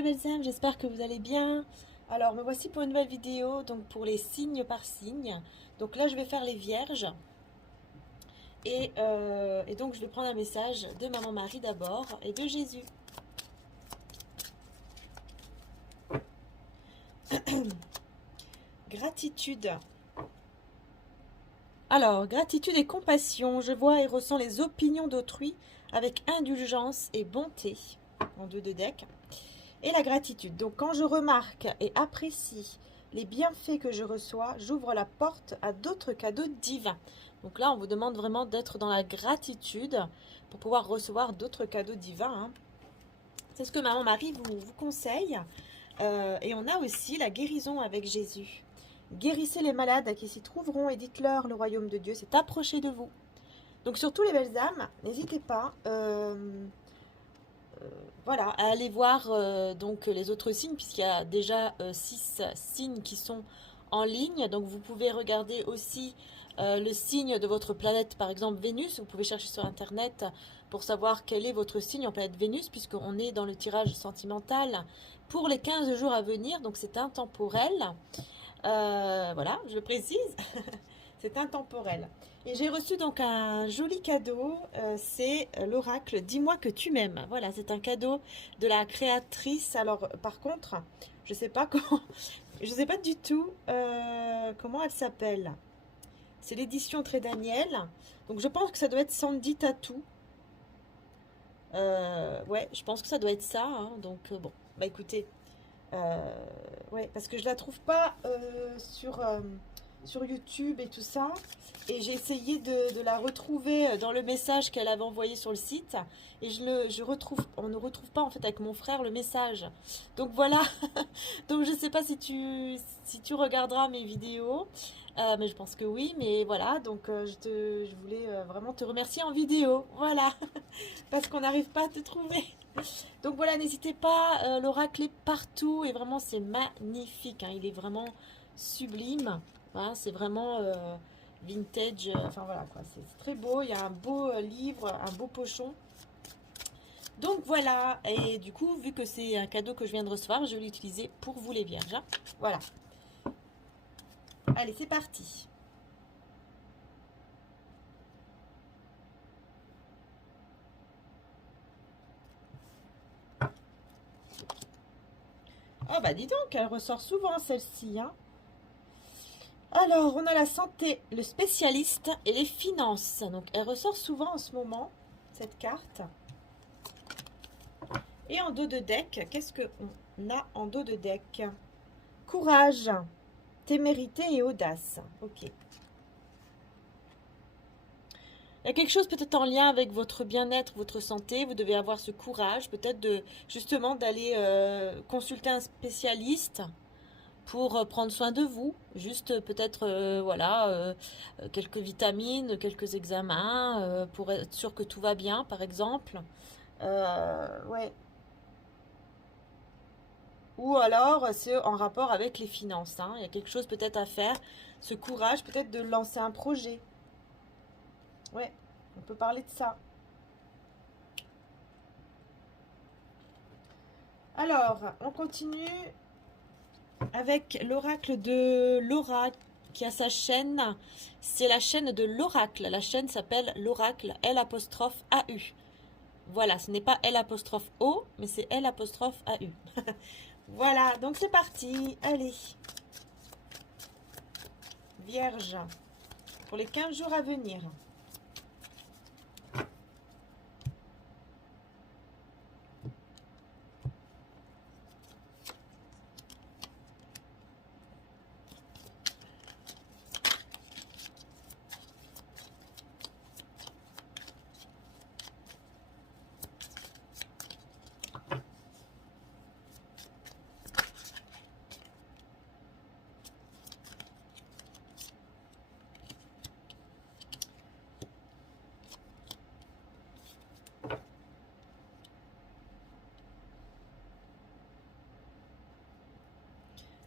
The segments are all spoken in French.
les belles âmes, j'espère que vous allez bien. Alors me voici pour une nouvelle vidéo, donc pour les signes par signe. Donc là je vais faire les vierges et donc je vais prendre un message de Maman Marie d'abord et de Jésus. Gratitude. Alors, gratitude et compassion, je vois et ressens les opinions d'autrui avec indulgence et bonté, en deux de deck. Et la gratitude. Donc quand je remarque et apprécie les bienfaits que je reçois, j'ouvre la porte à d'autres cadeaux divins. Donc là, on vous demande vraiment d'être dans la gratitude pour pouvoir recevoir d'autres cadeaux divins, hein. C'est ce que Maman Marie vous conseille. Et on a aussi la guérison avec Jésus. Guérissez les malades qui s'y trouveront et dites-leur le royaume de Dieu s'est approché de vous. Donc surtout les belles âmes, n'hésitez pas. Voilà, à aller voir donc les autres signes, puisqu'il y a déjà 6 signes qui sont en ligne. Donc vous pouvez regarder aussi le signe de votre planète, par exemple Vénus. Vous pouvez chercher sur Internet pour savoir quel est votre signe en planète Vénus, puisqu'on est dans le tirage sentimental pour les 15 jours à venir. Donc c'est intemporel. Voilà, je le précise. C'est intemporel. Et j'ai reçu donc un joli cadeau, c'est l'oracle Dis-moi que tu m'aimes. Voilà, c'est un cadeau de la créatrice. Alors par contre, je sais pas comment, je sais pas du tout comment elle s'appelle. C'est l'édition Très Daniel. Donc je pense que ça doit être Sandy Tattoo. Ouais, je pense que ça doit être ça, hein. Donc bon, bah écoutez, ouais, parce que je la trouve pas sur YouTube et tout ça. Et j'ai essayé de la retrouver dans le message qu'elle avait envoyé sur le site. Et on ne retrouve pas en fait avec mon frère le message. Donc voilà. Donc je sais pas si tu regarderas mes vidéos. Mais je pense que oui. Mais voilà. Donc je voulais vraiment te remercier en vidéo. Voilà. Parce qu'on n'arrive pas à te trouver. Donc voilà, n'hésitez pas, l'oracle est partout et vraiment c'est magnifique, hein, il est vraiment sublime. Voilà, c'est vraiment vintage, enfin voilà quoi, c'est très beau, il y a un beau livre, un beau pochon. Donc voilà, et du coup, vu que c'est un cadeau que je viens de recevoir, je vais l'utiliser pour vous les vierges, hein. Voilà, allez c'est parti. Oh bah dis donc, elle ressort souvent celle-ci, hein. Alors, on a la santé, le spécialiste et les finances. Donc, elle ressort souvent en ce moment, cette carte. Et en dos de deck, qu'est-ce qu'on a en dos de deck? Courage, témérité et audace. Ok. Il y a quelque chose peut-être en lien avec votre bien-être, votre santé. Vous devez avoir ce courage, peut-être de justement d'aller consulter un spécialiste pour prendre soin de vous. Juste peut-être, voilà, quelques vitamines, quelques examens pour être sûr que tout va bien, par exemple. Ouais. Ou alors, c'est en rapport avec les finances, hein. Il y a quelque chose peut-être à faire. Ce courage, peut-être de lancer un projet. Ouais, on peut parler de ça. Alors, on continue avec l'oracle de Laura qui a sa chaîne. C'est la chaîne de l'oracle. La chaîne s'appelle l'oracle L apostrophe AU. Voilà, ce n'est pas L apostrophe O, mais c'est L apostrophe AU. Voilà, donc c'est parti. Allez. Vierge, pour les 15 jours à venir.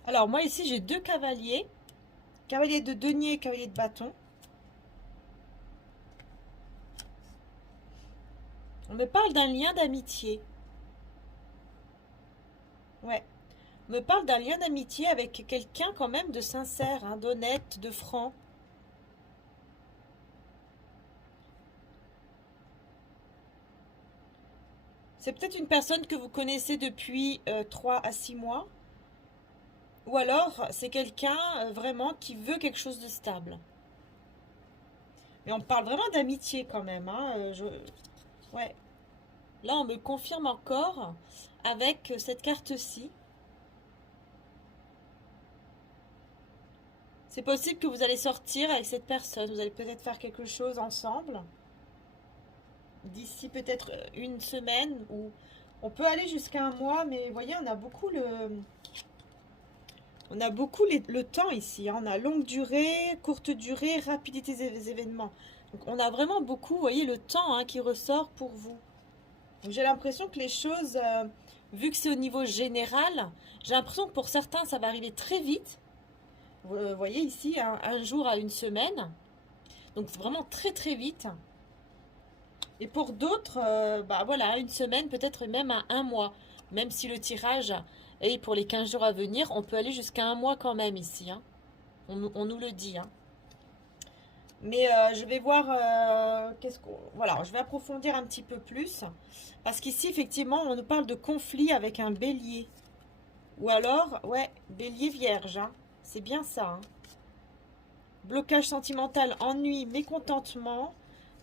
Alors, moi ici, j'ai deux cavaliers. Cavalier de denier, cavalier de bâton. On me parle d'un lien d'amitié. Ouais. Me parle d'un lien d'amitié avec quelqu'un quand même de sincère, hein, d'honnête, de franc. C'est peut-être une personne que vous connaissez depuis 3 à 6 mois. Ou alors, c'est quelqu'un vraiment qui veut quelque chose de stable. Mais on parle vraiment d'amitié quand même, hein, ouais. Là, on me confirme encore avec cette carte-ci. C'est possible que vous allez sortir avec cette personne. Vous allez peut-être faire quelque chose ensemble. D'ici peut-être une semaine. Ou on peut aller jusqu'à un mois. Mais vous voyez, on a beaucoup le temps ici, hein. On a longue durée, courte durée, rapidité des événements. Donc on a vraiment beaucoup, vous voyez, le temps, hein, qui ressort pour vous. J'ai l'impression que les choses, vu que c'est au niveau général, j'ai l'impression que pour certains, ça va arriver très vite. Vous voyez ici, un jour à une semaine. Donc c'est vraiment très très vite. Et pour d'autres, bah voilà, une semaine, peut-être même à un mois. Même si le tirage est pour les 15 jours à venir, on peut aller jusqu'à un mois quand même ici, hein. On nous le dit, hein. Mais je vais voir, voilà, je vais approfondir un petit peu plus. Parce qu'ici, effectivement, on nous parle de conflit avec un bélier. Ou alors, ouais, bélier vierge, hein. C'est bien ça, hein. Blocage sentimental, ennui, mécontentement,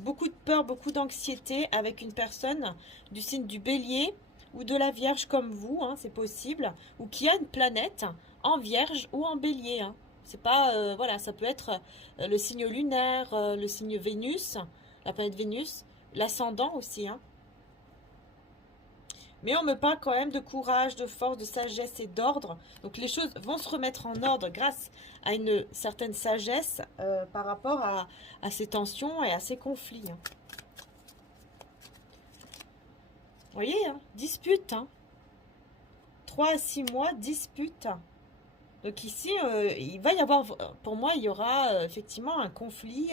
beaucoup de peur, beaucoup d'anxiété avec une personne du signe du bélier ou de la vierge comme vous, hein, c'est possible, ou qui a une planète en vierge ou en bélier, hein. C'est pas, voilà, ça peut être le signe lunaire, le signe Vénus, la planète Vénus, l'ascendant aussi, hein. Mais on me parle quand même de courage, de force, de sagesse et d'ordre. Donc les choses vont se remettre en ordre grâce à une certaine sagesse par rapport à ces tensions et à ces conflits, hein. Vous voyez, hein, dispute, hein. 3 à 6 mois, dispute. Donc ici, il va y avoir, pour moi, il y aura effectivement un conflit.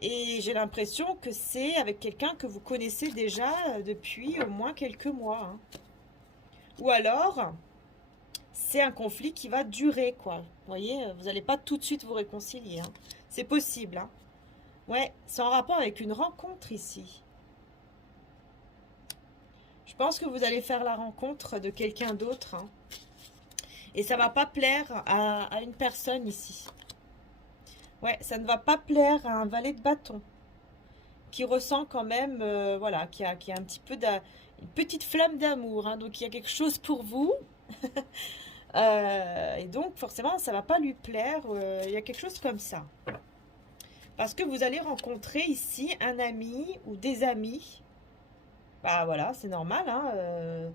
Et j'ai l'impression que c'est avec quelqu'un que vous connaissez déjà depuis au moins quelques mois, hein. Ou alors, c'est un conflit qui va durer, quoi. Vous voyez, vous n'allez pas tout de suite vous réconcilier, hein. C'est possible, hein. Ouais, c'est en rapport avec une rencontre ici. Je pense que vous allez faire la rencontre de quelqu'un d'autre, hein. Et ça va pas plaire à une personne ici. Ouais, ça ne va pas plaire à un valet de bâton qui ressent quand même, voilà, qui a un petit peu une petite flamme d'amour, hein. Donc il y a quelque chose pour vous. Et donc forcément, ça va pas lui plaire. Il y a quelque chose comme ça. Parce que vous allez rencontrer ici un ami ou des amis. Bah voilà, c'est normal, hein.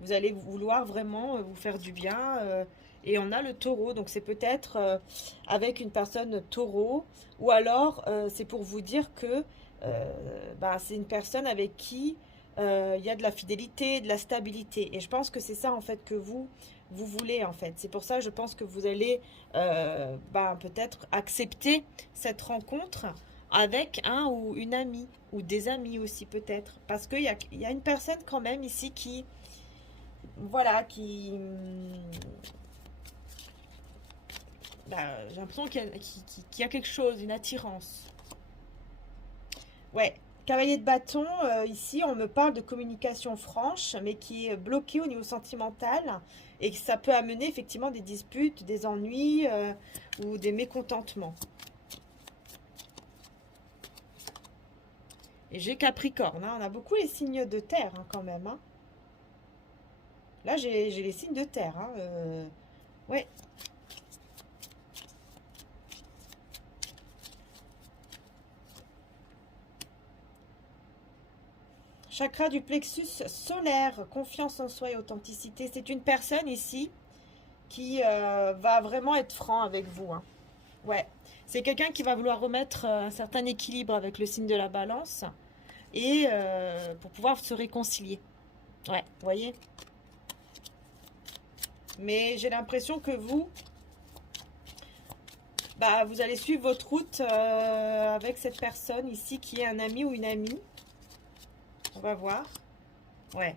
Vous allez vouloir vraiment vous faire du bien. Et on a le taureau, donc c'est peut-être avec une personne taureau. Ou alors, c'est pour vous dire que bah, c'est une personne avec qui il y a de la fidélité, de la stabilité. Et je pense que c'est ça, en fait, que vous voulez, en fait. C'est pour ça, je pense que vous allez bah, peut-être accepter cette rencontre avec un ou une amie, ou des amis aussi, peut-être. Parce il y a une personne quand même ici qui, voilà, bah, j'ai l'impression qu'il y a quelque chose, une attirance. Ouais, cavalier de bâton, ici on me parle de communication franche, mais qui est bloquée au niveau sentimental et que ça peut amener effectivement des disputes, des ennuis ou des mécontentements. Et j'ai Capricorne, hein, on a beaucoup les signes de terre, hein, quand même, hein. Là j'ai les signes de terre, hein, ouais. Chakra du plexus solaire, confiance en soi et authenticité. C'est une personne ici qui va vraiment être franc avec vous, hein. Ouais, c'est quelqu'un qui va vouloir remettre un certain équilibre avec le signe de la balance et pour pouvoir se réconcilier. Ouais, vous voyez. Mais j'ai l'impression que vous, bah, vous allez suivre votre route avec cette personne ici qui est un ami ou une amie. On va voir. Ouais.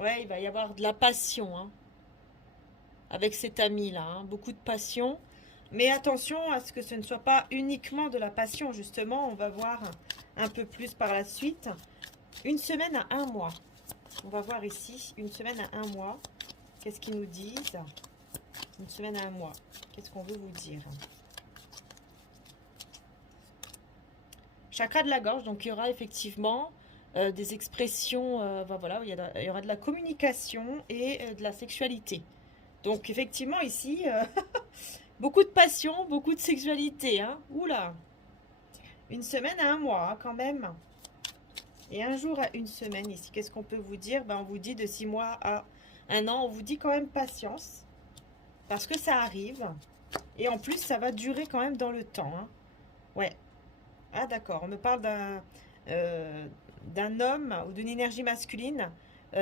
Ouais, il va y avoir de la passion, hein, avec cet ami-là, hein, beaucoup de passion. Mais attention à ce que ce ne soit pas uniquement de la passion, justement, on va voir un peu plus par la suite. Une semaine à un mois. On va voir ici, une semaine à un mois. Qu'est-ce qu'ils nous disent? Une semaine à un mois. Qu'est-ce qu'on veut vous dire? Chakra de la gorge, donc il y aura effectivement des expressions, voilà, il y aura de la communication et de la sexualité. Donc effectivement ici, beaucoup de passion, beaucoup de sexualité. Hein. Oula, une semaine à un mois hein, quand même. Et un jour à une semaine ici, qu'est-ce qu'on peut vous dire? Ben, on vous dit de 6 mois à un an, on vous dit quand même patience. Parce que ça arrive. Et en plus, ça va durer quand même dans le temps. Hein. Ouais. Ah d'accord, on me parle d'un homme ou d'une énergie masculine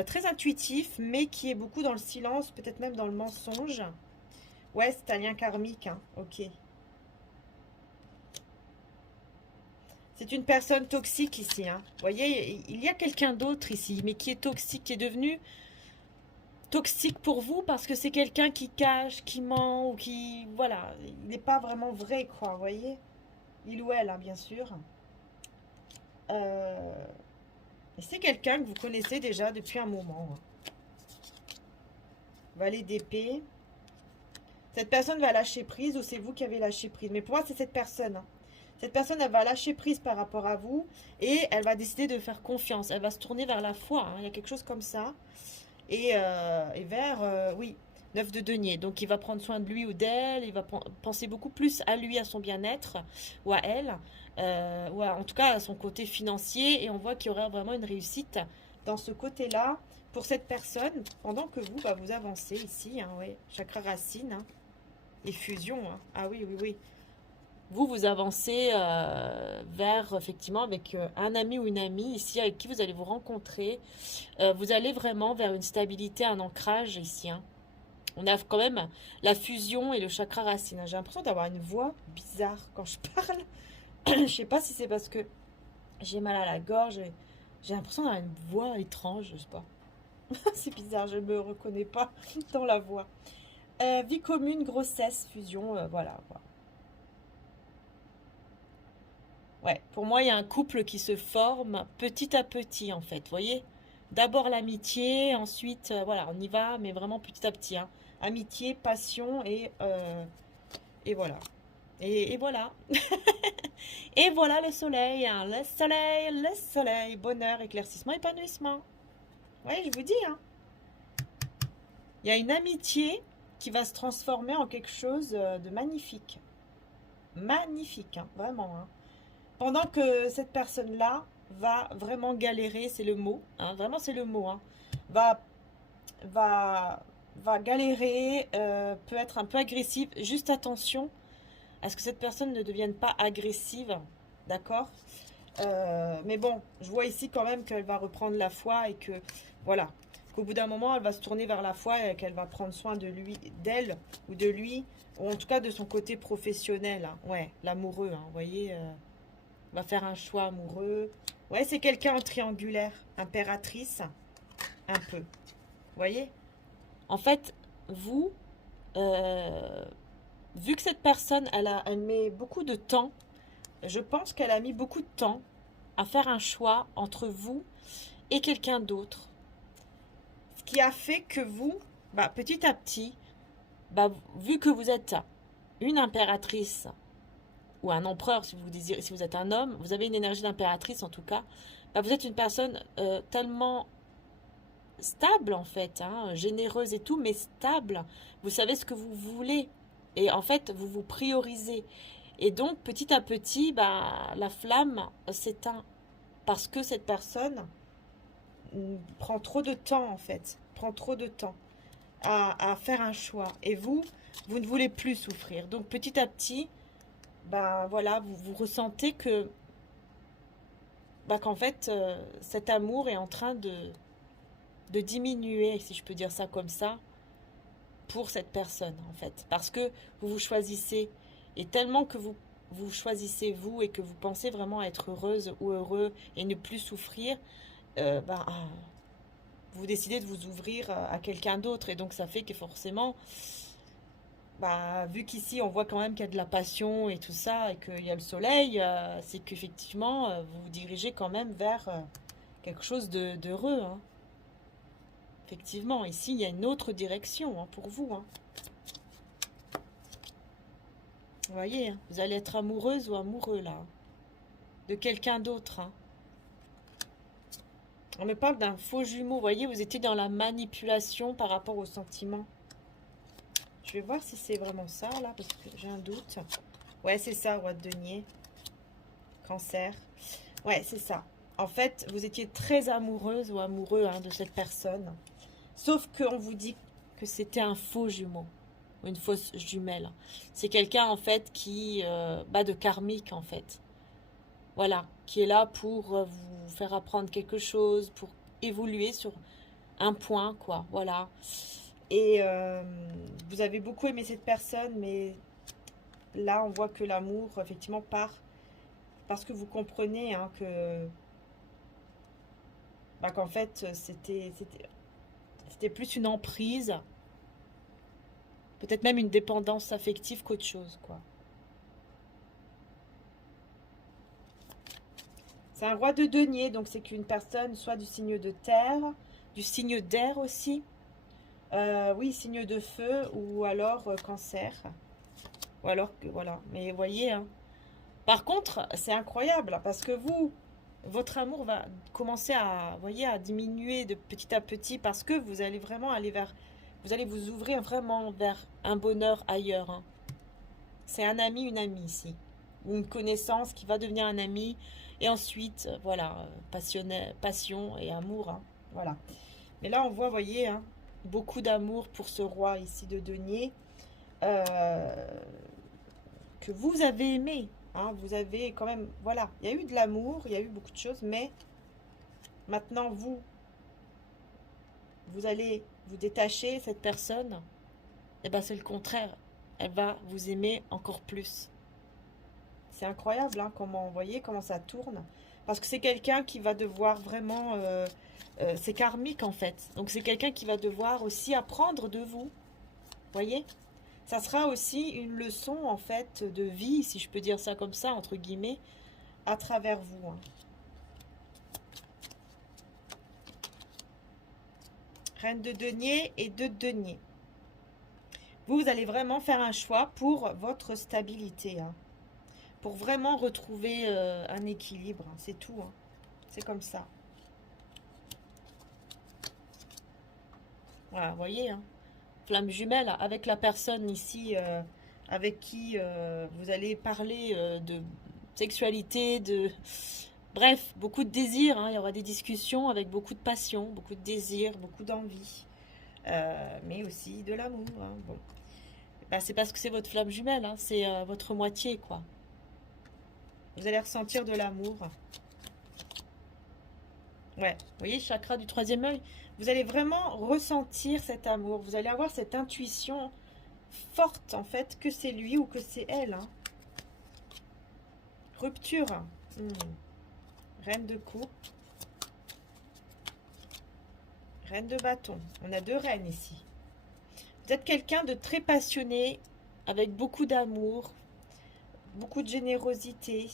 très intuitif, mais qui est beaucoup dans le silence, peut-être même dans le mensonge. Ouais, c'est un lien karmique, hein. Ok. C'est une personne toxique ici, hein. Vous voyez, il y a quelqu'un d'autre ici, mais qui est toxique, qui est devenu toxique pour vous parce que c'est quelqu'un qui cache, qui ment, ou qui... Voilà, il n'est pas vraiment vrai, quoi, vous voyez. Il ou elle, hein, bien sûr. Et c'est quelqu'un que vous connaissez déjà depuis un moment. Hein. Valet d'épée. Cette personne va lâcher prise ou c'est vous qui avez lâché prise. Mais pour moi, c'est cette personne. Hein. Cette personne, elle va lâcher prise par rapport à vous et elle va décider de faire confiance. Elle va se tourner vers la foi. Hein. Il y a quelque chose comme ça. Et vers, oui, 9 de denier. Donc, il va prendre soin de lui ou d'elle. Il va penser beaucoup plus à lui, à son bien-être ou à elle. Ou en tout cas, à son côté financier. Et on voit qu'il y aura vraiment une réussite dans ce côté-là pour cette personne pendant que vous, bah, vous avancez ici. Hein, ouais. Chakra racine. Hein. Et fusion. Hein. Ah oui, oui, oui. Vous avancez vers, effectivement, avec un ami ou une amie ici avec qui vous allez vous rencontrer. Vous allez vraiment vers une stabilité, un ancrage ici. Hein. On a quand même la fusion et le chakra racine. Hein. J'ai l'impression d'avoir une voix bizarre quand je parle. Je sais pas si c'est parce que j'ai mal à la gorge. J'ai l'impression d'avoir une voix étrange, je sais pas. C'est bizarre, je me reconnais pas dans la voix. Vie commune, grossesse, fusion, voilà. Ouais, pour moi, il y a un couple qui se forme petit à petit, en fait. Vous voyez? D'abord l'amitié, ensuite, voilà, on y va, mais vraiment petit à petit. Hein. Amitié, passion et voilà. Et voilà. Et voilà le soleil, hein. Le soleil. Bonheur, éclaircissement, épanouissement. Ouais, je vous dis, hein. Il y a une amitié qui va se transformer en quelque chose de magnifique. Magnifique, hein, vraiment, hein. Pendant que cette personne-là va vraiment galérer, c'est le mot, hein, vraiment c'est le mot, hein, va, va galérer, peut être un peu agressive. Juste attention à ce que cette personne ne devienne pas agressive, d'accord. Mais bon, je vois ici quand même qu'elle va reprendre la foi et que, voilà, qu'au bout d'un moment, elle va se tourner vers la foi et qu'elle va prendre soin de lui, d'elle ou de lui, ou en tout cas de son côté professionnel. Hein. Ouais, l'amoureux, hein, vous voyez va faire un choix amoureux. Ouais, c'est quelqu'un en triangulaire. Impératrice. Un peu. Vous voyez? En fait, vous, vu que cette personne, elle met beaucoup de temps, je pense qu'elle a mis beaucoup de temps à faire un choix entre vous et quelqu'un d'autre. Ce qui a fait que vous, bah, petit à petit, bah, vu que vous êtes une impératrice ou un empereur, si vous désirez, si vous êtes un homme, vous avez une énergie d'impératrice en tout cas, bah vous êtes une personne tellement stable en fait, hein, généreuse et tout, mais stable. Vous savez ce que vous voulez et en fait vous vous priorisez. Et donc petit à petit, bah, la flamme s'éteint parce que cette personne prend trop de temps en fait, prend trop de temps à faire un choix. Et vous ne voulez plus souffrir. Donc petit à petit, ben voilà, vous ressentez que ben, qu'en fait cet amour est en train de diminuer, si je peux dire ça comme ça, pour cette personne en fait. Parce que vous vous choisissez et tellement que vous choisissez vous et que vous pensez vraiment être heureuse ou heureux et ne plus souffrir, ben, vous décidez de vous ouvrir à quelqu'un d'autre. Et donc ça fait que forcément, bah, vu qu'ici on voit quand même qu'il y a de la passion et tout ça, et qu'il y a le soleil, c'est qu'effectivement vous vous dirigez quand même vers quelque chose d'heureux, hein. Effectivement, ici il y a une autre direction, hein, pour vous, hein. Vous voyez, hein, vous allez être amoureuse ou amoureux là, hein, de quelqu'un d'autre, hein. On me parle d'un faux jumeau. Vous voyez, vous étiez dans la manipulation par rapport aux sentiments. Je vais voir si c'est vraiment ça, là, parce que j'ai un doute. Ouais, c'est ça, roi de denier. Cancer. Ouais, c'est ça. En fait, vous étiez très amoureuse ou amoureux, hein, de cette personne. Sauf qu'on vous dit que c'était un faux jumeau. Ou une fausse jumelle. C'est quelqu'un, en fait, qui... de karmique, en fait. Voilà, qui est là pour vous faire apprendre quelque chose, pour évoluer sur un point, quoi, voilà. Et vous avez beaucoup aimé cette personne, mais là, on voit que l'amour, effectivement, part parce que vous comprenez, hein, que qu'en fait, c'était plus une emprise, peut-être même une dépendance affective qu'autre chose, quoi. C'est un roi de denier, donc c'est qu'une personne soit du signe de terre, du signe d'air aussi. Oui, signe de feu ou alors cancer. Ou alors, voilà. Mais vous voyez, hein. Par contre, c'est incroyable hein, parce que votre amour va commencer à, vous voyez, à diminuer de petit à petit parce que vous allez vraiment aller vers, vous allez vous ouvrir vraiment vers un bonheur ailleurs, hein. C'est un ami, une amie ici. Ou une connaissance qui va devenir un ami. Et ensuite, voilà, passion et amour, hein, voilà. Mais là, on voit, vous voyez, hein, beaucoup d'amour pour ce roi ici de denier que vous avez aimé, hein, vous avez quand même, voilà, il y a eu de l'amour, il y a eu beaucoup de choses, mais maintenant, vous allez vous détacher, cette personne, et ben c'est le contraire, elle va vous aimer encore plus. C'est incroyable, hein, comment, vous voyez, comment ça tourne. Parce que c'est quelqu'un qui va devoir vraiment... c'est karmique, en fait. Donc, c'est quelqu'un qui va devoir aussi apprendre de vous. Vous voyez? Ça sera aussi une leçon, en fait, de vie, si je peux dire ça comme ça, entre guillemets, à travers vous, hein. Reine de denier et de denier. Vous allez vraiment faire un choix pour votre stabilité, hein. Pour vraiment retrouver un équilibre, hein, c'est tout, hein. C'est comme ça. Voilà, vous voyez, hein, flamme jumelle avec la personne ici avec qui vous allez parler de sexualité, bref, beaucoup de désirs, hein. Il y aura des discussions avec beaucoup de passion, beaucoup de désirs, beaucoup d'envie, mais aussi de l'amour, hein. Bon, bah, c'est parce que c'est votre flamme jumelle, hein, c'est votre moitié, quoi. Vous allez ressentir de l'amour. Ouais, vous voyez, chakra du troisième œil. Vous allez vraiment ressentir cet amour. Vous allez avoir cette intuition forte, en fait, que c'est lui ou que c'est elle, hein. Rupture. Reine de coupe. Reine de bâton. On a deux reines ici. Vous êtes quelqu'un de très passionné, avec beaucoup d'amour, beaucoup de générosité.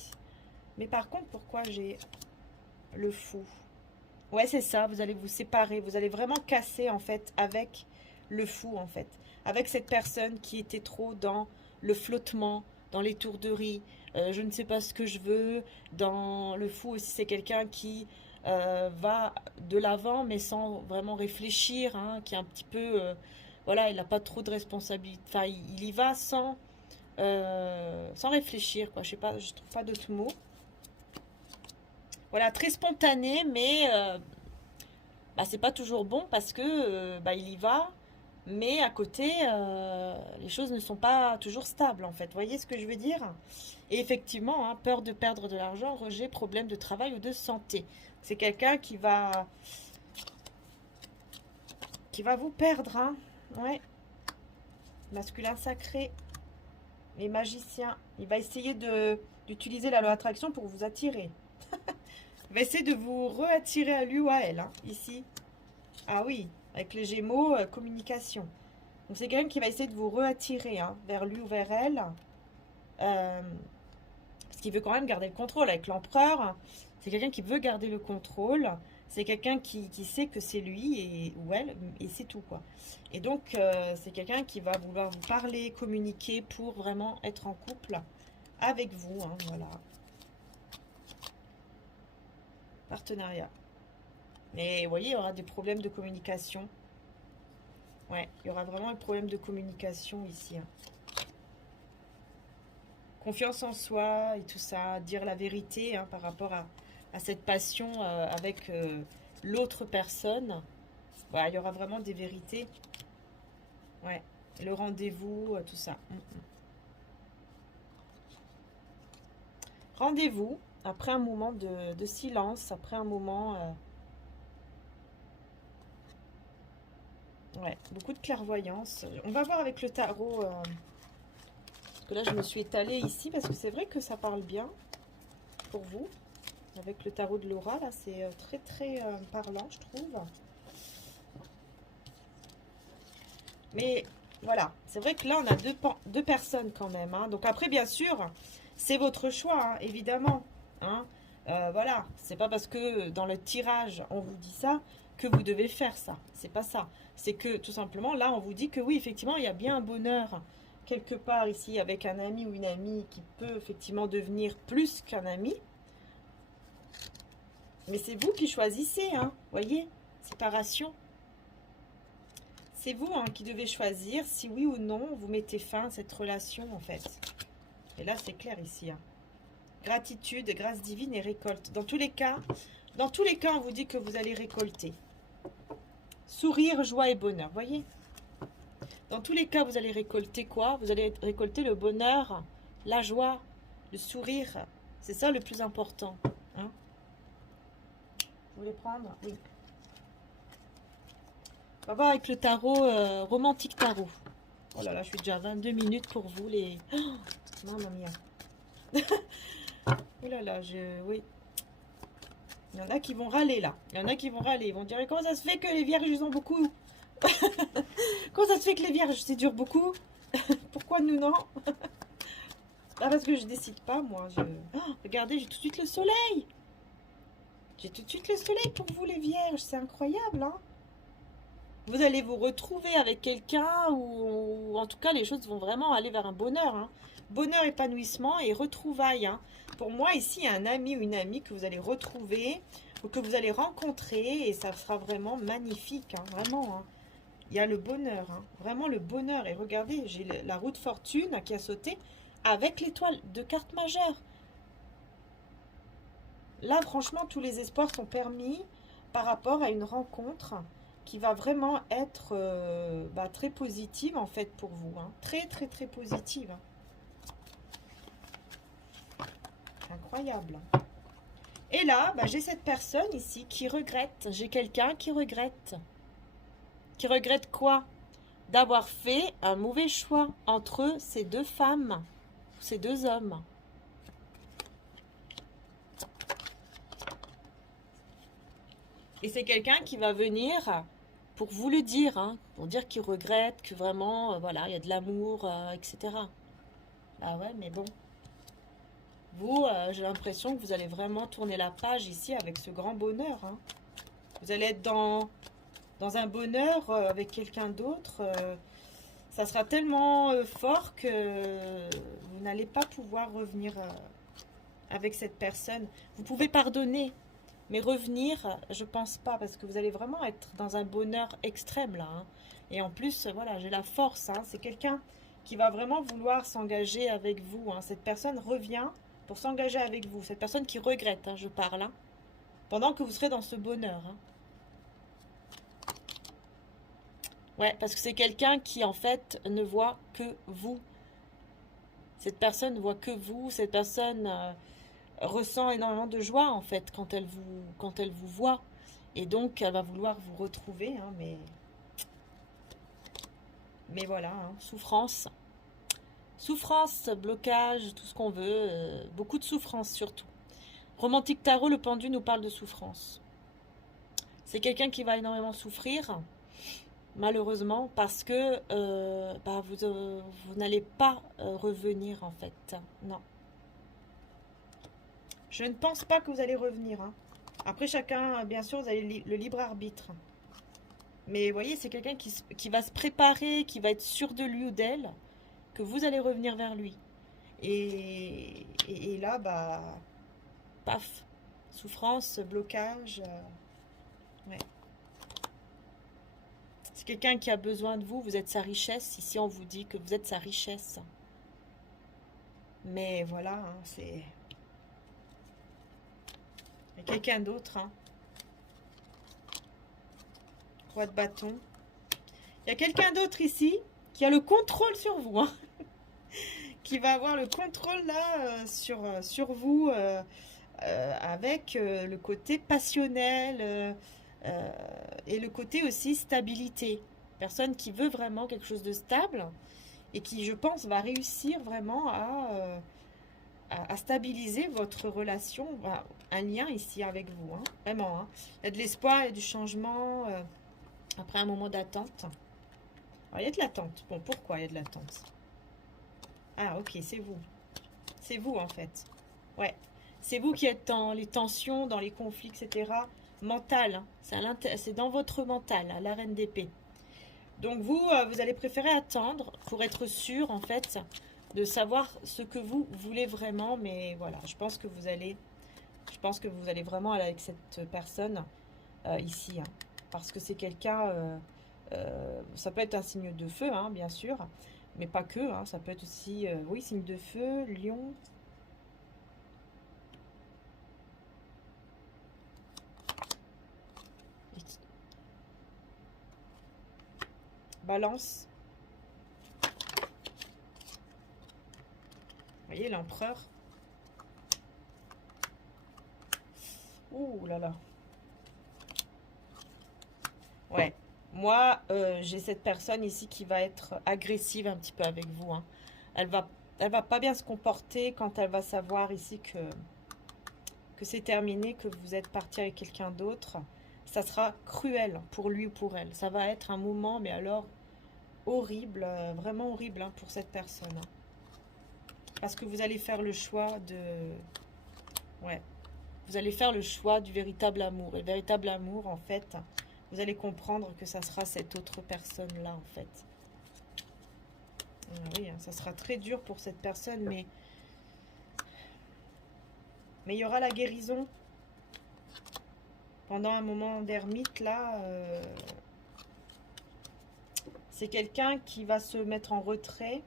Mais par contre, pourquoi j'ai le fou? Ouais, c'est ça, vous allez vous séparer. Vous allez vraiment casser, en fait, avec le fou, en fait. Avec cette personne qui était trop dans le flottement, dans l'étourderie. Je ne sais pas ce que je veux. Dans le fou aussi, c'est quelqu'un qui va de l'avant, mais sans vraiment réfléchir, hein, qui est un petit peu... voilà, il n'a pas trop de responsabilité. Enfin, il y va sans réfléchir, quoi. Je sais pas, je trouve pas d'autres mots. Voilà, très spontané, mais c'est pas toujours bon parce que il y va, mais à côté, les choses ne sont pas toujours stables, en fait. Vous voyez ce que je veux dire? Et effectivement, hein, peur de perdre de l'argent, rejet, problème de travail ou de santé. C'est quelqu'un qui va vous perdre, hein. Ouais. Masculin sacré et magicien. Il va essayer d'utiliser la loi d'attraction pour vous attirer. Il va essayer de vous re-attirer à lui ou à elle, hein, ici. Ah oui, avec les Gémeaux, communication. Donc c'est quelqu'un qui va essayer de vous réattirer hein, vers lui ou vers elle. Euh, Parce qu'il veut quand même garder le contrôle avec l'empereur. C'est quelqu'un qui veut garder le contrôle. C'est quelqu'un qui sait que c'est lui et, ou elle, et c'est tout quoi. Et donc c'est quelqu'un qui va vouloir vous parler, communiquer pour vraiment être en couple avec vous. Hein, voilà. Partenariat. Mais vous voyez, il y aura des problèmes de communication. Ouais, il y aura vraiment un problème de communication ici. Hein. Confiance en soi et tout ça, dire la vérité hein, par rapport à cette passion avec l'autre personne. Voilà, il y aura vraiment des vérités. Ouais, le rendez-vous, tout ça. Rendez-vous, après un moment de silence, après un moment... ouais, beaucoup de clairvoyance. On va voir avec le tarot... parce que là, je me suis étalée ici, parce que c'est vrai que ça parle bien pour vous. Avec le tarot de Laura, là, c'est très, très parlant, je trouve. Mais voilà, c'est vrai que là, on a deux personnes quand même. Hein. Donc après, bien sûr, c'est votre choix, hein, évidemment. Hein. Voilà, c'est pas parce que dans le tirage, on vous dit ça que vous devez faire ça. C'est pas ça. C'est que tout simplement, là, on vous dit que oui, effectivement, il y a bien un bonheur quelque part ici avec un ami ou une amie qui peut effectivement devenir plus qu'un ami. Mais c'est vous qui choisissez, hein. Voyez, séparation. C'est vous hein, qui devez choisir si oui ou non vous mettez fin à cette relation en fait. Et là c'est clair ici. Hein. Gratitude, grâce divine et récolte. Dans tous les cas, on vous dit que vous allez récolter. Sourire, joie et bonheur. Voyez. Dans tous les cas, vous allez récolter quoi? Vous allez récolter le bonheur, la joie, le sourire. C'est ça le plus important. Hein, vous voulez prendre? Oui. On va voir avec le tarot, romantique tarot. Oh là là, je suis déjà à 22 minutes pour vous, les... Oh, mamma mia. Oh là là, oui. Il y en a qui vont râler, là. Il y en a qui vont râler. Ils vont dire, comment ça se fait que les vierges, ils ont beaucoup? Comment ça se fait que les vierges, c'est dur beaucoup? Pourquoi nous, non? Ah, parce que je décide pas, moi. Oh, regardez, j'ai tout de suite le soleil. J'ai tout de suite le soleil pour vous, les vierges. C'est incroyable, hein? Vous allez vous retrouver avec quelqu'un ou en tout cas les choses vont vraiment aller vers un bonheur. Hein. Bonheur, épanouissement et retrouvailles. Hein. Pour moi ici, il y a un ami ou une amie que vous allez retrouver ou que vous allez rencontrer et ça sera vraiment magnifique. Hein, vraiment. Hein. Il y a le bonheur. Hein, vraiment le bonheur. Et regardez, j'ai la roue de fortune qui a sauté avec l'étoile de carte majeure. Là, franchement, tous les espoirs sont permis par rapport à une rencontre qui va vraiment être très positive en fait pour vous. Hein. Très très très positive. Incroyable. Et là, j'ai cette personne ici qui regrette. J'ai quelqu'un qui regrette. Qui regrette quoi? D'avoir fait un mauvais choix entre ces deux femmes, ces deux hommes. Et c'est quelqu'un qui va venir pour vous le dire, hein, pour dire qu'il regrette, que vraiment, voilà, il y a de l'amour, etc. Ah ouais, mais bon. Vous, j'ai l'impression que vous allez vraiment tourner la page ici avec ce grand bonheur. Hein. Vous allez être dans un bonheur avec quelqu'un d'autre. Ça sera tellement fort que vous n'allez pas pouvoir revenir avec cette personne. Vous pouvez pardonner. Mais revenir, je pense pas, parce que vous allez vraiment être dans un bonheur extrême là. Hein. Et en plus, voilà, j'ai la force. Hein. C'est quelqu'un qui va vraiment vouloir s'engager avec vous. Hein. Cette personne revient pour s'engager avec vous. Cette personne qui regrette, hein, je parle. Hein, pendant que vous serez dans ce bonheur. Hein. Ouais, parce que c'est quelqu'un qui en fait ne voit que vous. Cette personne ne voit que vous. Cette personne... ressent énormément de joie en fait quand elle vous voit et donc elle va vouloir vous retrouver hein, mais voilà hein, souffrance, blocage, tout ce qu'on veut, beaucoup de souffrance surtout. Romantique tarot, le pendu nous parle de souffrance. C'est quelqu'un qui va énormément souffrir, malheureusement, parce que vous n'allez pas revenir, en fait. Non. Je ne pense pas que vous allez revenir. Hein. Après, chacun, bien sûr, vous avez le libre arbitre. Mais vous voyez, c'est quelqu'un qui va se préparer, qui va être sûr de lui ou d'elle, que vous allez revenir vers lui. Et là, bah, paf, souffrance, blocage. Ouais. C'est quelqu'un qui a besoin de vous, vous êtes sa richesse. Ici, on vous dit que vous êtes sa richesse. Mais voilà, hein, c'est... Il y a quelqu'un d'autre. Hein. Roi de bâton. Il y a quelqu'un d'autre ici qui a le contrôle sur vous. Hein. Qui va avoir le contrôle là sur vous avec le côté passionnel et le côté aussi stabilité. Personne qui veut vraiment quelque chose de stable et qui, je pense, va réussir vraiment à stabiliser votre relation, un lien ici avec vous. Hein, vraiment. Hein. Il y a de l'espoir et du changement après un moment d'attente. Alors, il y a de l'attente. Bon, pourquoi il y a de l'attente? Ah, ok, c'est vous. C'est vous, en fait. Ouais. C'est vous qui êtes dans les tensions, dans les conflits, etc. Mental. Hein. C'est dans votre mental, hein, la reine d'épée. Donc, vous allez préférer attendre pour être sûr, en fait, de savoir ce que vous voulez vraiment. Mais voilà, je pense que vous allez vraiment aller avec cette personne ici. Hein, parce que c'est quelqu'un... ça peut être un signe de feu, hein, bien sûr. Mais pas que, hein, ça peut être aussi, oui, signe de feu, lion. Balance. Vous voyez, l'empereur. Ouh là là. Ouais. Moi, j'ai cette personne ici qui va être agressive un petit peu avec vous. Hein. Elle va pas bien se comporter quand elle va savoir ici que c'est terminé, que vous êtes parti avec quelqu'un d'autre. Ça sera cruel pour lui ou pour elle. Ça va être un moment, mais alors horrible, vraiment horrible hein, pour cette personne. Hein. Parce que vous allez faire le choix de... Ouais. Vous allez faire le choix du véritable amour. Et le véritable amour, en fait... Vous allez comprendre que ça sera cette autre personne-là, en fait. Oui, hein, ça sera très dur pour cette personne, mais il y aura la guérison. Pendant un moment d'ermite, là, c'est quelqu'un qui va se mettre en retrait,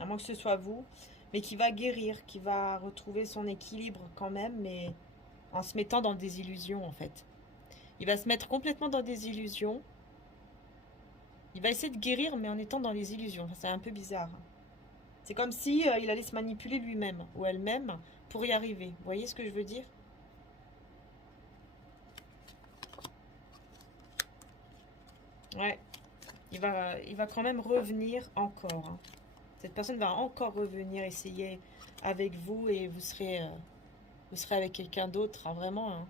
à moins que ce soit vous, mais qui va guérir, qui va retrouver son équilibre quand même, mais en se mettant dans des illusions, en fait. Il va se mettre complètement dans des illusions. Il va essayer de guérir, mais en étant dans les illusions. Enfin, c'est un peu bizarre. C'est comme si il allait se manipuler lui-même ou elle-même pour y arriver. Vous voyez ce que je veux dire? Ouais. Il va quand même revenir encore. Hein. Cette personne va encore revenir essayer avec vous et vous serez avec quelqu'un d'autre. Hein, vraiment, hein.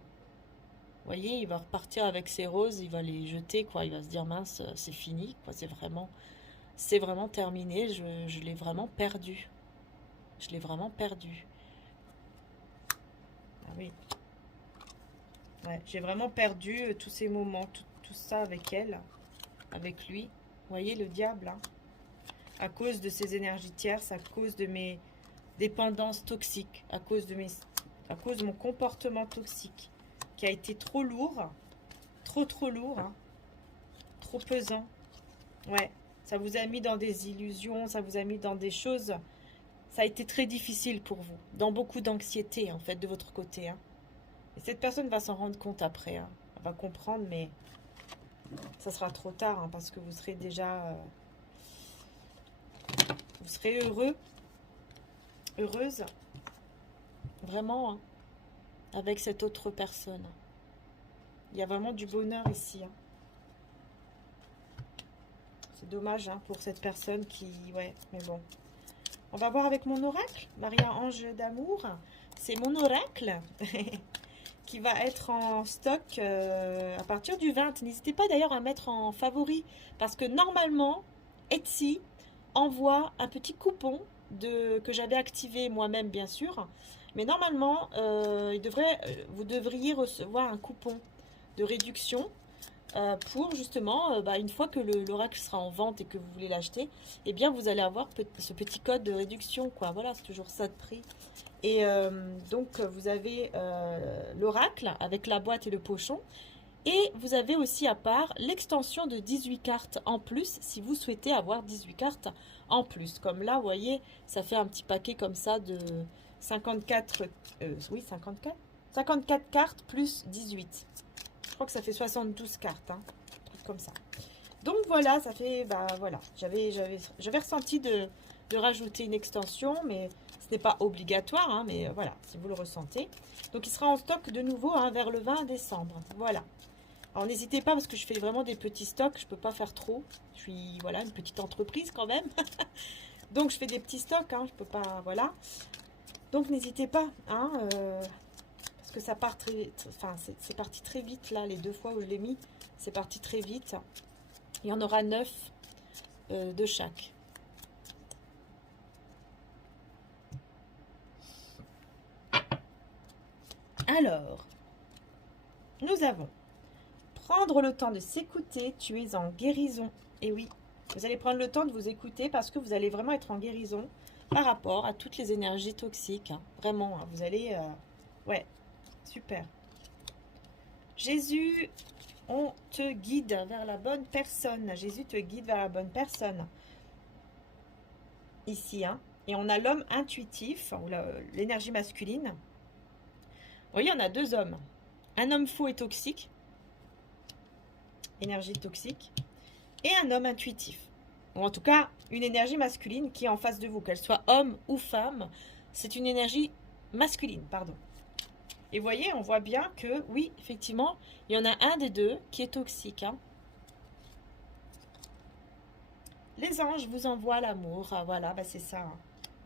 Vous voyez, il va repartir avec ses roses, il va les jeter, quoi. Il va se dire, mince, c'est fini, quoi. C'est vraiment terminé. Je l'ai vraiment perdu. Je l'ai vraiment perdu. Ah oui. Ouais, j'ai vraiment perdu tous ces moments, tout ça avec elle, avec lui. Vous voyez, le diable, hein. À cause de ces énergies tierces, à cause de mes dépendances toxiques, à cause de mon comportement toxique. Qui a été trop lourd, trop lourd, hein, trop pesant. Ouais, ça vous a mis dans des illusions, ça vous a mis dans des choses. Ça a été très difficile pour vous, dans beaucoup d'anxiété en fait de votre côté. Hein. Et cette personne va s'en rendre compte après, hein. Elle va comprendre, mais ça sera trop tard hein, parce que vous serez déjà, vous serez heureuse, vraiment. Hein. Avec cette autre personne. Il y a vraiment du bonheur ici. Hein. C'est dommage hein, pour cette personne qui... Ouais, mais bon. On va voir avec mon oracle. Maria Ange d'amour. C'est mon oracle qui va être en stock à partir du 20. N'hésitez pas d'ailleurs à mettre en favori parce que normalement, Etsy envoie un petit coupon que j'avais activé moi-même bien sûr. Mais normalement, vous devriez recevoir un coupon de réduction pour justement, une fois que l'oracle sera en vente et que vous voulez l'acheter, eh bien vous allez avoir ce petit code de réduction, quoi. Voilà, c'est toujours ça de prix. Et donc vous avez l'oracle avec la boîte et le pochon. Et vous avez aussi à part l'extension de 18 cartes en plus si vous souhaitez avoir 18 cartes en plus. Comme là, vous voyez, ça fait un petit paquet comme ça de 54, oui 54 cartes plus 18. Je crois que ça fait 72 cartes, hein, un truc comme ça. Donc voilà, ça fait, voilà, j'avais ressenti de rajouter une extension, mais ce n'est pas obligatoire, hein, mais voilà, si vous le ressentez. Donc il sera en stock de nouveau hein, vers le 20 décembre, voilà. Alors n'hésitez pas parce que je fais vraiment des petits stocks, je peux pas faire trop. Je suis, voilà, une petite entreprise quand même. Donc je fais des petits stocks, hein, je peux pas, voilà. Donc n'hésitez pas, hein, parce que ça part c'est parti très vite là, les 2 fois où je l'ai mis, c'est parti très vite. Il y en aura 9 de chaque. Alors, nous avons prendre le temps de s'écouter, tu es en guérison. Et oui, vous allez prendre le temps de vous écouter parce que vous allez vraiment être en guérison par rapport à toutes les énergies toxiques. Hein. Vraiment, hein, vous allez... ouais, super. Jésus, on te guide vers la bonne personne. Jésus te guide vers la bonne personne. Ici, hein. Et on a l'homme intuitif, ou l'énergie masculine. Vous voyez, on a 2 hommes. Un homme faux et toxique. Énergie toxique. Et un homme intuitif. Ou en tout cas, une énergie masculine qui est en face de vous. Qu'elle soit homme ou femme, c'est une énergie masculine, pardon. Et vous voyez, on voit bien que, oui, effectivement, il y en a un des 2 qui est toxique. Hein. Les anges vous envoient l'amour. Ah, voilà, c'est ça. Hein.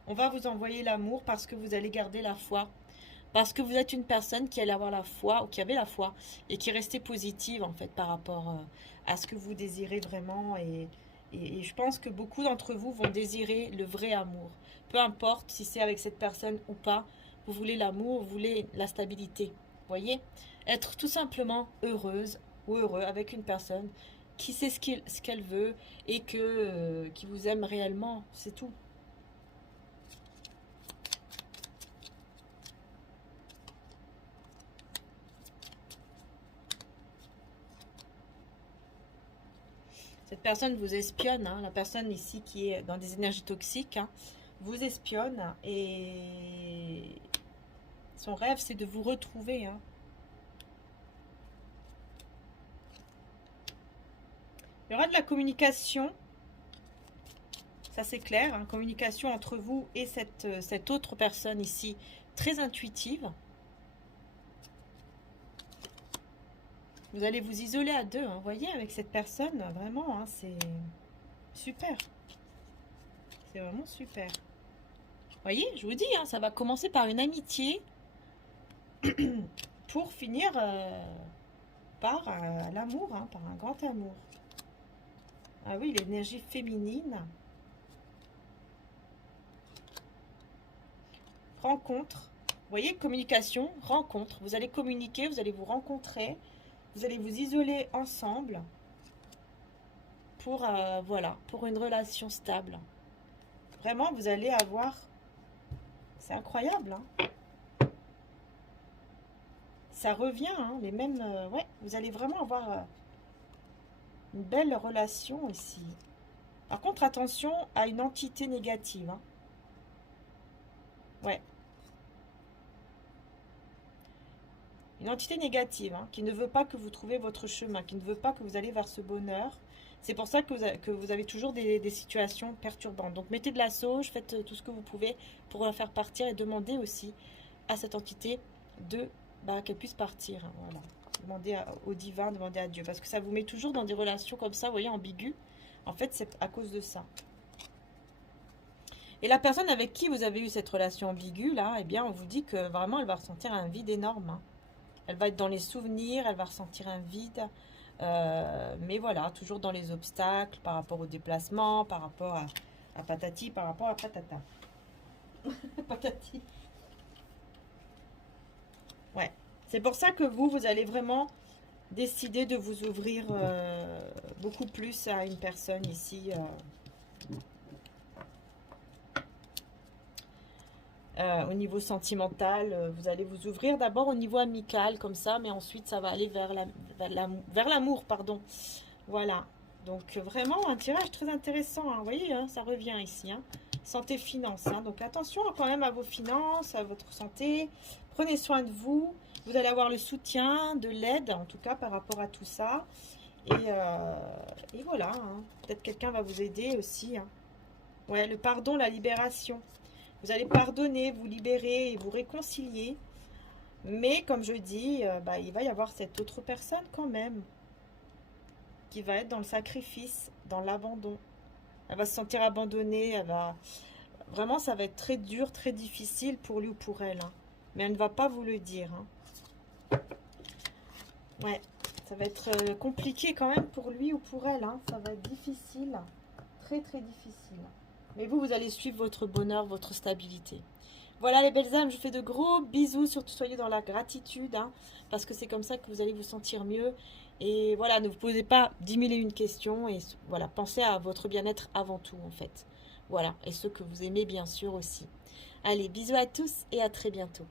On va vous envoyer l'amour parce que vous allez garder la foi. Parce que vous êtes une personne qui allait avoir la foi, ou qui avait la foi, et qui restait positive, en fait, par rapport à ce que vous désirez vraiment. Et je pense que beaucoup d'entre vous vont désirer le vrai amour. Peu importe si c'est avec cette personne ou pas, vous voulez l'amour, vous voulez la stabilité. Vous voyez? Être tout simplement heureuse ou heureux avec une personne qui sait ce qu'elle veut et qui vous aime réellement. C'est tout. Cette personne vous espionne, hein, la personne ici qui est dans des énergies toxiques, hein, vous espionne et son rêve c'est de vous retrouver. Hein. Il y aura de la communication, ça c'est clair, hein, communication entre vous et cette autre personne ici, très intuitive. Vous allez vous isoler à 2, hein, vous voyez, avec cette personne, vraiment, hein, c'est super. C'est vraiment super. Vous voyez, je vous dis, hein, ça va commencer par une amitié pour finir par l'amour, hein, par un grand amour. Ah oui, l'énergie féminine. Rencontre. Vous voyez, communication, rencontre. Vous allez communiquer, vous allez vous rencontrer. Vous allez vous isoler ensemble pour, voilà, pour une relation stable. Vraiment, vous allez avoir... C'est incroyable, hein. Ça revient, hein, les mêmes... ouais, vous allez vraiment avoir une belle relation ici. Par contre, attention à une entité négative. Hein. Ouais. Une entité négative, hein, qui ne veut pas que vous trouviez votre chemin, qui ne veut pas que vous allez vers ce bonheur. C'est pour ça que vous avez toujours des situations perturbantes. Donc mettez de la sauge, faites tout ce que vous pouvez pour la faire partir et demandez aussi à cette entité qu'elle puisse partir. Hein, voilà. Demandez au divin, demandez à Dieu. Parce que ça vous met toujours dans des relations comme ça, vous voyez, ambiguës. En fait, c'est à cause de ça. Et la personne avec qui vous avez eu cette relation ambiguë, là, eh bien, on vous dit que vraiment, elle va ressentir un vide énorme. Hein. Elle va être dans les souvenirs, elle va ressentir un vide. Mais voilà, toujours dans les obstacles par rapport au déplacement, par rapport à patati, par rapport à patata. Patati. Ouais. C'est pour ça que vous allez vraiment décider de vous ouvrir beaucoup plus à une personne ici. Au niveau sentimental, vous allez vous ouvrir d'abord au niveau amical, comme ça, mais ensuite ça va aller vers l'amour, pardon. Voilà. Donc vraiment un tirage très intéressant, hein. Vous voyez, hein, ça revient ici. Hein. Santé, finance. Hein. Donc attention quand même à vos finances, à votre santé. Prenez soin de vous. Vous allez avoir le soutien, de l'aide, en tout cas par rapport à tout ça. Et voilà. Hein. Peut-être quelqu'un va vous aider aussi. Hein. Ouais, le pardon, la libération. Vous allez pardonner, vous libérer et vous réconcilier. Mais comme je dis, bah, il va y avoir cette autre personne quand même qui va être dans le sacrifice, dans l'abandon. Elle va se sentir abandonnée, elle va... Vraiment, ça va être très dur, très difficile pour lui ou pour elle. Hein. Mais elle ne va pas vous le dire. Hein. Ouais, ça va être compliqué quand même pour lui ou pour elle. Hein. Ça va être difficile, très très difficile. Mais vous allez suivre votre bonheur, votre stabilité. Voilà les belles âmes, je vous fais de gros bisous, surtout soyez dans la gratitude, hein, parce que c'est comme ça que vous allez vous sentir mieux. Et voilà, ne vous posez pas 10 001 questions, et voilà, pensez à votre bien-être avant tout en fait. Voilà, et ceux que vous aimez bien sûr aussi. Allez, bisous à tous et à très bientôt.